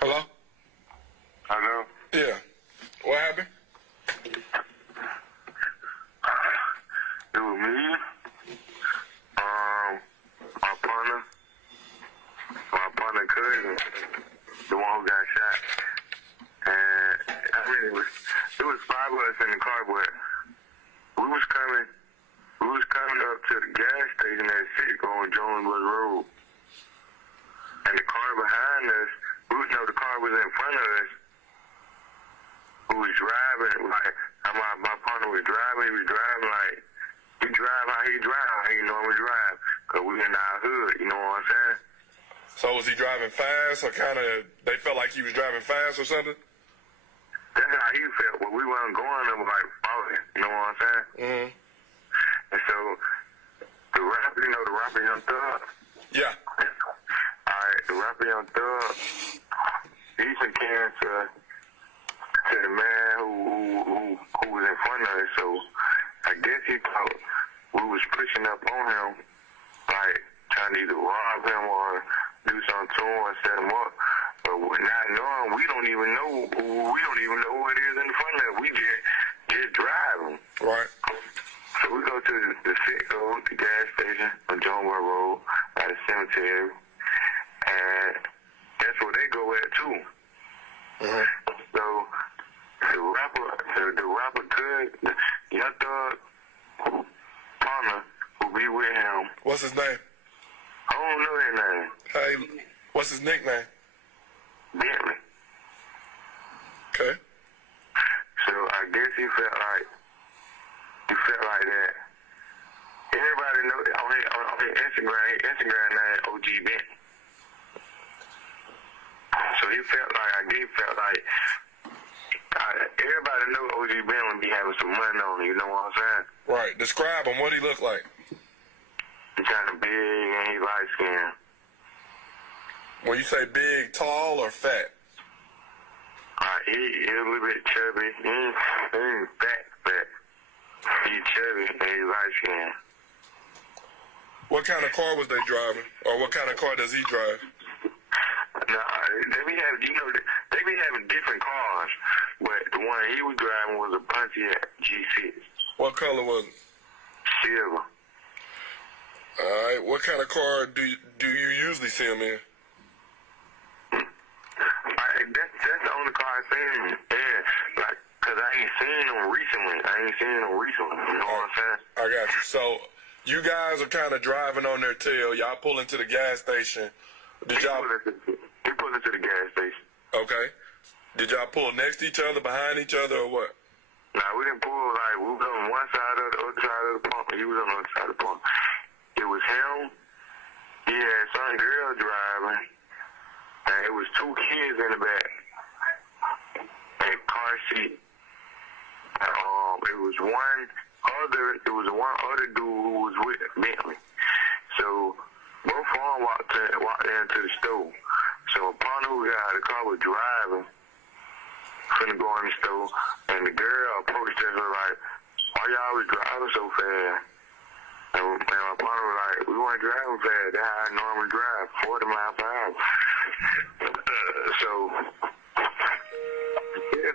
Hello? Hello? Yeah. What happened? It was me, my partner cousin, the one who got shot. And I mean, it was 5 of us in the car, but we was coming up to the gas station at 6 on Jonesboro Road. And the car behind us, the car was in front of us, who was driving, like, my partner was driving, like, he drive how he normally drive, because we in our hood, you know what I'm saying? So was he driving fast, or they felt like he was driving fast or something? That's how he felt, but we wasn't going up like falling, you know what I'm saying? Mm-hmm. And so, the rapper Young Thug? Yeah. Alright, the rapper Young Thug, he's some cancer to the man who was in front of us, so I guess he thought we was pushing up on him, like trying to either rob him or do something to him or set him up. But not knowing, we don't even know who it is in front of us. We just driving. Right. So we go to the gas station on Jonesboro Road by the cemetery, and that's where they go at too. Mm-hmm. So the rapper could, Young Thug partner who be with him. What's his name? I don't know his name. Hey, what's his nickname? Bentley. Okay. So I guess he felt like that. Everybody know on his Instagram name OG Bentley. So he felt like everybody know OG Bentley be having some money on him, you know what I'm saying? Right. Describe him. What he look like? He's kind of big and he light skinned. When you say big, tall, or fat? He a little bit chubby. He ain't fat. He's chubby and he's light skinned. What kind of car was they driving? Or what kind of car does he drive? They be having different cars, but the one he was driving was a Pontiac G6. What color was it? Silver. All right. What kind of car do you usually see him in? That's the only car I seen him in, like, cause I ain't seen him recently. You know what I'm saying? I got you. So you guys are kind of driving on their tail. Y'all pull into the gas station. He pulled into the gas station. Okay. Did y'all pull next to each other, behind each other, or what? Nah, we didn't pull, like, we was on one side of the other side of the pump, and he was on the other side of the pump. It was him, he had some girl driving, and it was 2 kids in the back, in a car seat. It was one other dude who was with Bentley. So both of them walked into the store. So upon who got out of the car was driving, finna go in the store, and the girl approached us like, why y'all was driving so fast? And my partner was like, we weren't driving fast. That's how I normally drive, 40 miles per hour. So, yeah,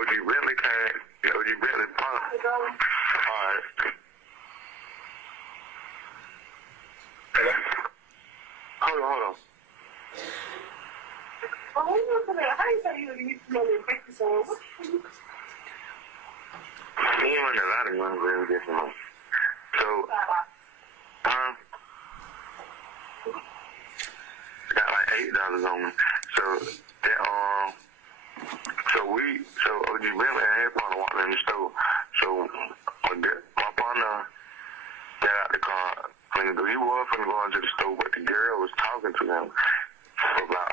OG Bentley came. OG Bentley pumped. All right. Hello? Hold on. He won a lot of money really this month. So, got like $8 on me. So that so OG Bentley and his partner walked in the store. So my partner got out the car. He was finna go into the store, but the girl was talking to him about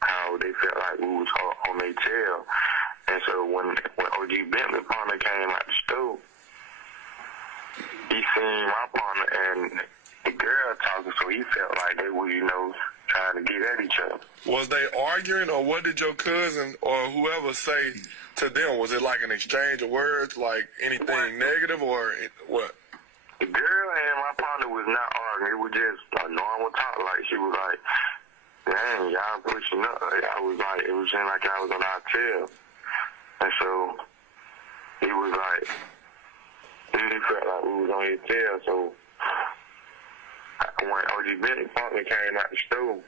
how they felt like we was on their tail. And so when OG Bentley partner came out the store, he seen my partner and the girl talking, so he felt like they were, trying to get at each other. Was they arguing, or what did your cousin or whoever say to them? Was it like an exchange of words, like anything negative, or what? The girl and my partner was not arguing. It was just a normal talk. Like, she was like, dang, y'all pushing up. I was like, it was seeming like I was on our tail. And so, he was like, he felt like we was on his tail. So, when OG Bentley finally came out the store,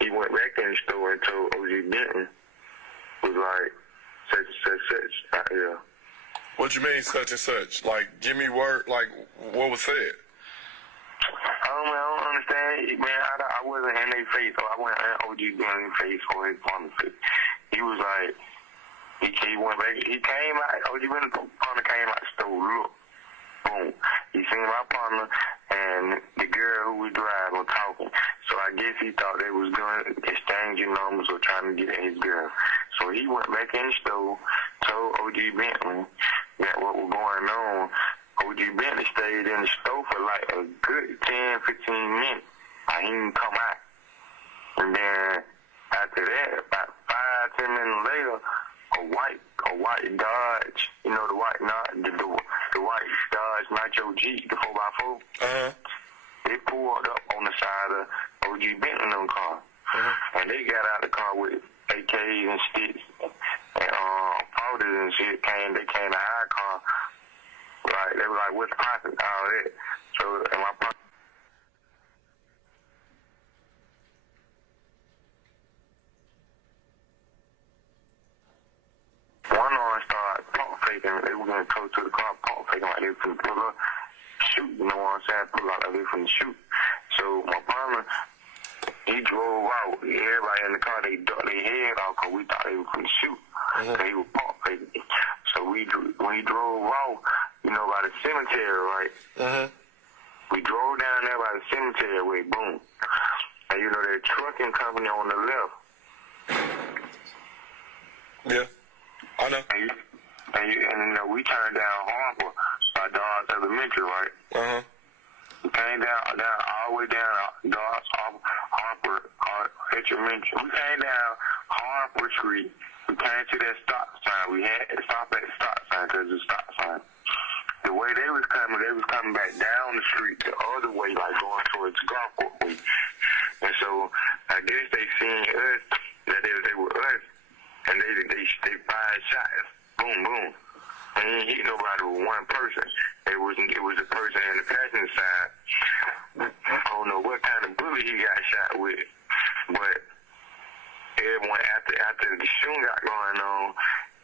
he went back in the store and told OG Bentley, was like, such out here. What you mean, such and such? Like, give me word, like, what was said? I don't understand. Man, I wasn't in their face, so I went in OG Bentley's face or his partner's face. He was like, he went back, he came out, OG Bentley's partner came out the store, look, boom. He seen my partner and the girl who was driving talking. So I guess he thought they was doing exchanging numbers or trying to get at his girl. So he went back in the store, told OG Bentley that what was going on. OG Bentley stayed in the store for like a good 10, 15 minutes. I didn't come out. And then after that, about 5, 10 minutes later, a white Dodge, you know the white the white Dodge Nitro Jeep, the 4x4. They pulled up on the side of OG Bentley's car, and they got out of the car with AKs and sticks and powders and shit. They came to our car. Like they were like, "What's poppin'?" All that. So and my partner. One of them started pump faking. They were gonna go to the car, pump faking like they were finna pull up, shoot. You know what I'm saying? Pull out like they were finna shoot. So my partner, he drove out. Everybody in the car, they ducked their head off because we thought they were finna shoot. They were pump faking. So when he drove out, you know, by the cemetery, right? We drove down there by the cemetery way, boom. And you know, that trucking company on the left. Yeah. I know. And you know, we turned down Harper by Dawes Elementary, right? We came down all the way down Dawes Harper Elementary. We came down Harper Street. We came to that stop sign. We had to stop at the stop sign because it's a stop sign. The way they was coming back down the street the other way, like going towards Gulfport way. And so I guess they seen us, that they were us. And they fired shots. Boom, boom. And he didn't hit nobody with one person. It was a person in the passenger side. I don't know what kind of bullet he got shot with, but everyone after the shooting got going on,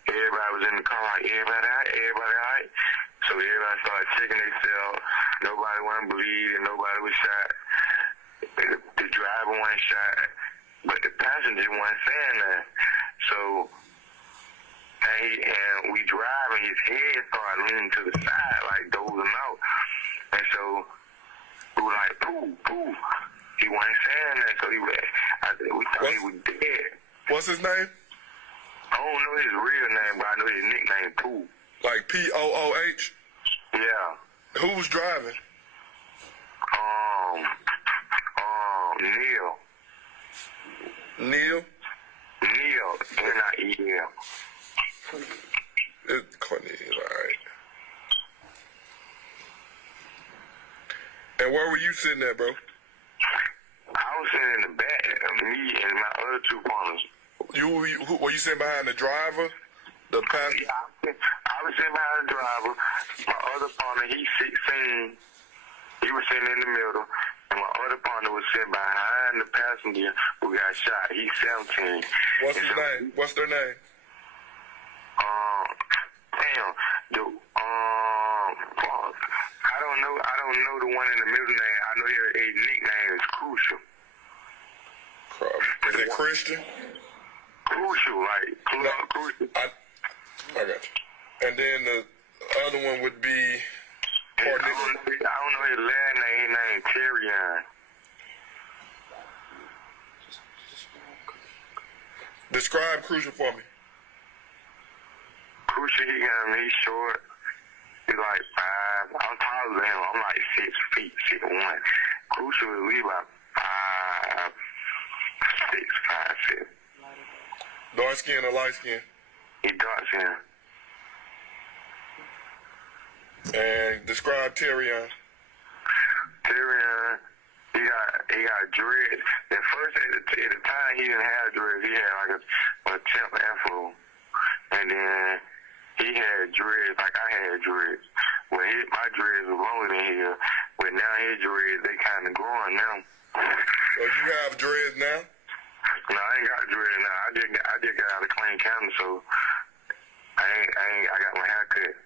everybody was in the car like, everybody all right. So everybody started checking themselves. Nobody wasn't bleeding. Nobody was shot. The driver wasn't shot, but the passenger wasn't saying that. So, and we drive, and his head started leaning to the side, like dozing out. And so, we were like, Pooh. He wasn't saying that, so we thought he was dead. What's his name? I don't know his real name, but I know his nickname, Pooh. Like P-O-O-H? Yeah. Who was driving? Neil. Neil, N-I-E-L. It's Cornelius, all right. And where were you sitting at, bro? I was sitting in the back, me and my other two partners. Were you sitting behind the driver? The passenger? Yeah, I was sitting behind the driver. My other partner, he's 16. He was sitting in the middle. And my other partner was sitting behind the passenger who got shot. He's 17. What's his name? What's their name? I don't know the one in the middle name. I know his nickname is Crucial. Is it Christian? Crucial, like Crucial. I got you. And then the other one would be I don't know his last name. His name Terrion. Describe Crucial for me. Crucial, he's short. He's like 5. I'm taller than him. I'm like 6 feet, 6'1". Crucial is we about 5, 6, 5, 6. Dark skin or light skin? He dark skin. And describe Terrion. Terrion, he He got dreads. At first, at the time, he didn't have dreads. He had like a temp afro. And then he had dreads like I had dreads. Well, my dreads were longer than his. But now his dreads, they kind of growing now. So you have dreads now? No, I ain't got dreads now. I just got out of Clean County, so I got my hair cut.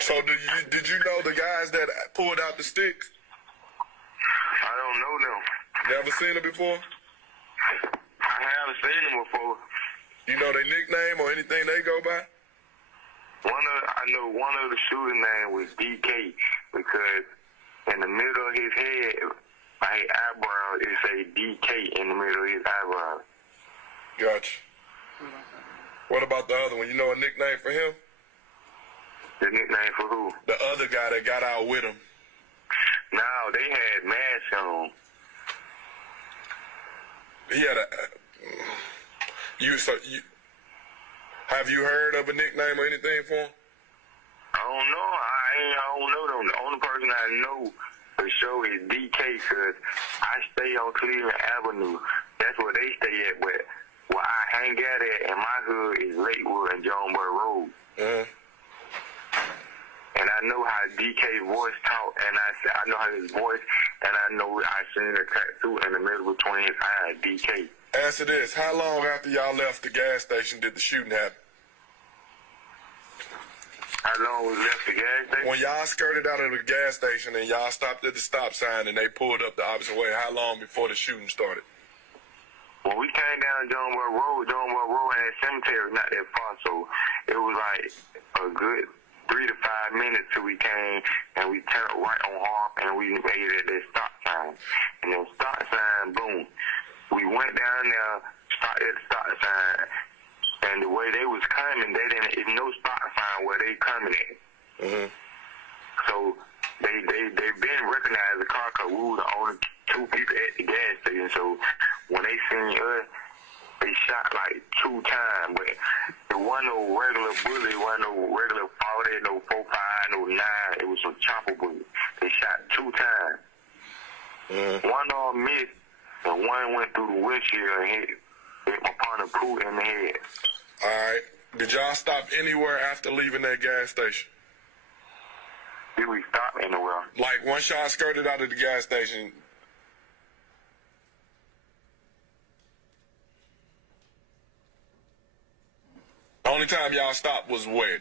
So did you know the guys that pulled out the sticks? I don't know them. Never seen them before? I haven't seen them before. You know their nickname or anything they go by? I know one of the shooter name was DK because in the middle of his head, by his eyebrow, it say DK in the middle of his eyebrow. Gotcha. What about the other one? You know a nickname for him? The nickname for who? The other guy that got out with him. No, they had masks on. He had a... have you heard of a nickname or anything for him? I don't know. I don't know them. The only person I know for sure is DK because I stay on Cleveland Avenue. That's where they stay at. But where I hang out at in my hood is Lakewood and Jonesboro Road. Mm-hmm. And I know how DK's voice talk, and I know how his voice, and I know I seen a tattoo in the middle between his eyes, DK. Answer this. How long after y'all left the gas station did the shooting happen? How long was left the gas station? When y'all skirted out of the gas station and y'all stopped at the stop sign and they pulled up the opposite way, how long before the shooting started? When we came down Jonesboro Road and the cemetery not that far, so it was like a good 3 to 5 minutes till we came and we turned right on Harp and we made it at that stop sign. And then stop sign, boom. We went down there, stopped at the stop sign, and the way they was coming, it's no stop sign where they coming at. Mm-hmm. So they been recognized the car because we were the only two people at the gas station. So when they seen us, they shot like 2 times, but it wasn't no regular bullet, it wasn't no regular 40, no 45, no 9. It was some chopper bullet. They shot 2 times. Mm-hmm. One of them missed, and one went through the windshield and hit my partner Pooh in the head. All right. Did y'all stop anywhere after leaving that gas station? Did we stop anywhere? Like once y'all skirted out of the gas station, the only time y'all stopped was when?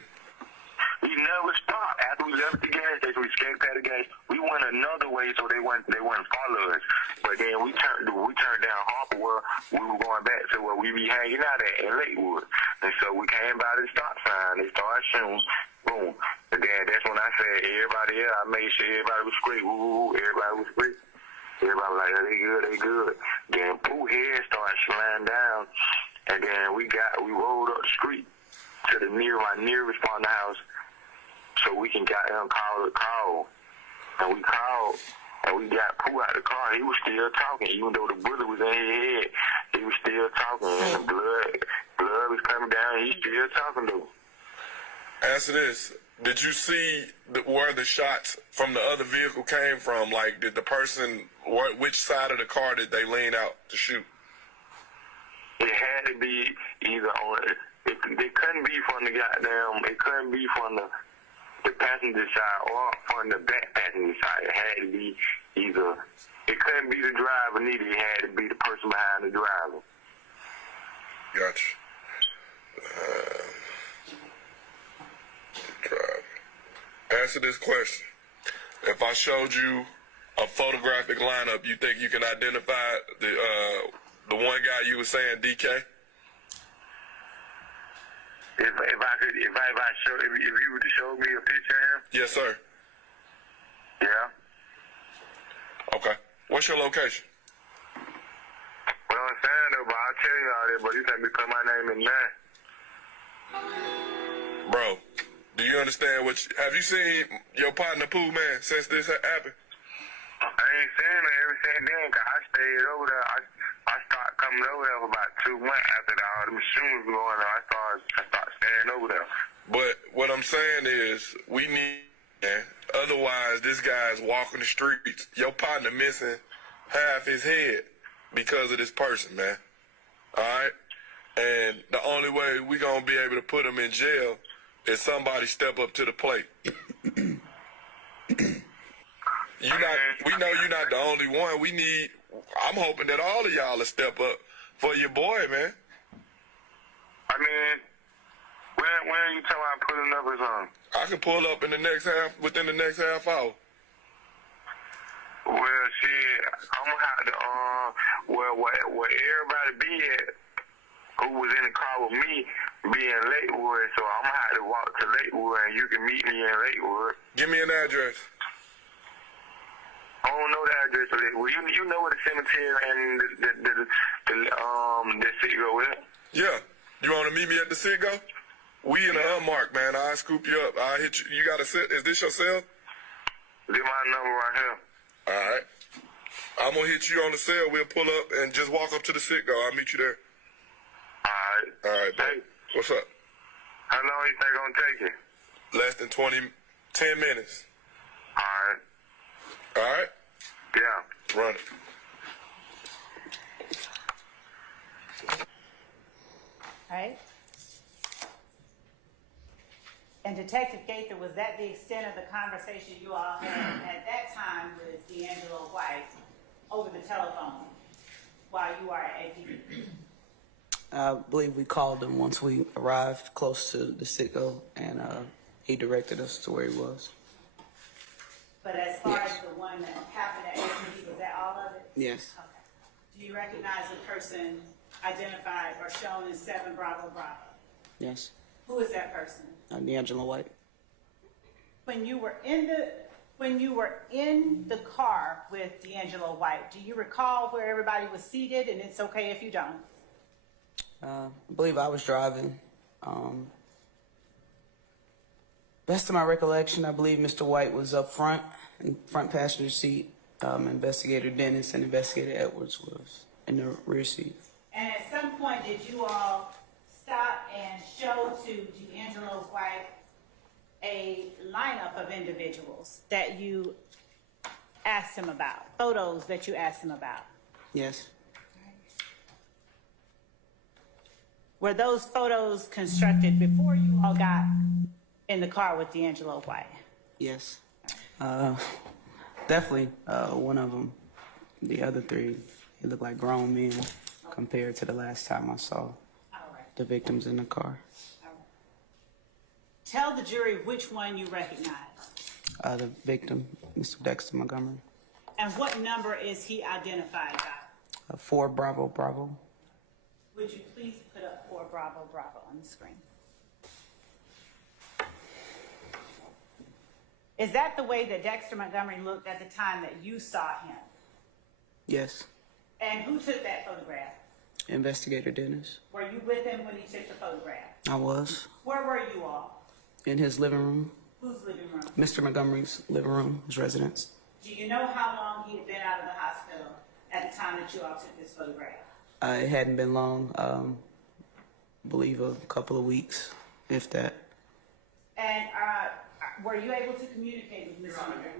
We never stopped. After we left the gas station, we escaped out of the gas. We went another way so they wouldn't follow us. But then we turned down Harper where we were going back to where we be hanging out at in Lakewood. And so we came by the stop sign. They started shooting. Boom. And then that's when I said everybody else, I made sure everybody was straight. Woo, everybody was straight. Everybody was like, oh, they good. Then Pooh head started sliding down. And then we rolled up the street to my nearest partner house so we can get him call the call. And we called, and we got Pooh out of the car. He was still talking. Even though the bullet was in his head, he was still talking. And the blood was coming down. He still talking to him. Answer this. Did you see where the shots from the other vehicle came from? Like, did the person, which side of the car did they lean out to shoot? It had to be either on it couldn't be from the it couldn't be from the passenger side or from the back passenger side. It had to be either, it couldn't be the driver neither. It had to be the person behind the driver. Gotcha. Driver. Answer this question. If I showed you a photographic lineup, you think you can identify the one guy you were saying, DK? If you were to show me a picture of him? Yes, sir. Yeah. Okay. What's your location? Well, I'm saying though, but I'll tell you all that, but you can't put my name in there. Bro, do you understand have you seen your partner Pooh, man, since this happened? I ain't seen him ever since then, because I stayed over there. I started coming over there for about 2 months after all the machines going on. I started staying over there. But what I'm saying is, we need man. Otherwise, this guy's walking the streets. Your partner missing half his head because of this person, man. All right? And the only way we going to be able to put him in jail is somebody step up to the plate. We know you're not the only one. I'm hoping that all of y'all will step up for your boy, man. I mean, when are you talking about putting numbers on? I can pull up within the next half hour. Well, shit, I'm gonna have to, where everybody be at, who was in the car with me, be in Lakewood, so I'm gonna have to walk to Lakewood and you can meet me in Lakewood. Give me an address. I don't know the address of Lakewood. You know where the cemetery and the Citgo is? Yeah. You want to meet me at the Citgo? We in the unmarked, man. I'll scoop you up. I'll hit you. You got a cell? Is this your cell? This my number right here. All right. I'm going to hit you on the cell. We'll pull up and just walk up to the Citgo. I'll meet you there. All right, Hey, what's up? how long you think gonna take you? Less than 10 minutes. All All right? yeah. Run it. All right. And Detective Gaither, was that the extent of the conversation you all had at that time with DeAngelo White over the telephone while you are at APD? I believe we called him once we arrived close to the Citgo, and he directed us to where he was. But as far as the one that happened at APD, was that all of it? Yes. Okay. Do you recognize the person identified or shown in 7 Bravo Bravo? Yes. Who is that person? DeAngelo White. When you were in the car with DeAngelo White, do you recall where everybody was seated? And it's okay if you don't. I believe I was driving. Best of my recollection, I believe Mr. White was up front, in front passenger seat. Investigator Dennis and Investigator Edwards was in the rear seat. And at some point, did you all stop and show to DeAngelo White a lineup of individuals that you asked him about, photos that you asked him about? Yes. Were those photos constructed before you all got in the car with DeAngelo White? Yes. Definitely one of them. The other 3, they look like grown men compared to the last time I saw the victims in the car. Tell the jury which one you recognize. The victim, Mr. Dexter Montgomery. And what number is he identified by? 4 Bravo Bravo. Would you please put up 4 Bravo Bravo on the screen? Is that the way that Dexter Montgomery looked at the time that you saw him? Yes. And who took that photograph? Investigator Dennis. Were you with him when he took the photograph? I was. Where were you all? In his living room. Whose living room? Mr. Montgomery's living room, his residence. Do you know how long he had been out of the hospital at the time that you all took this photograph? It hadn't been long. I believe a couple of weeks, if that. And were you able to communicate with Mr. Montgomery?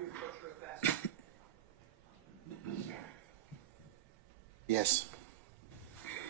Yes.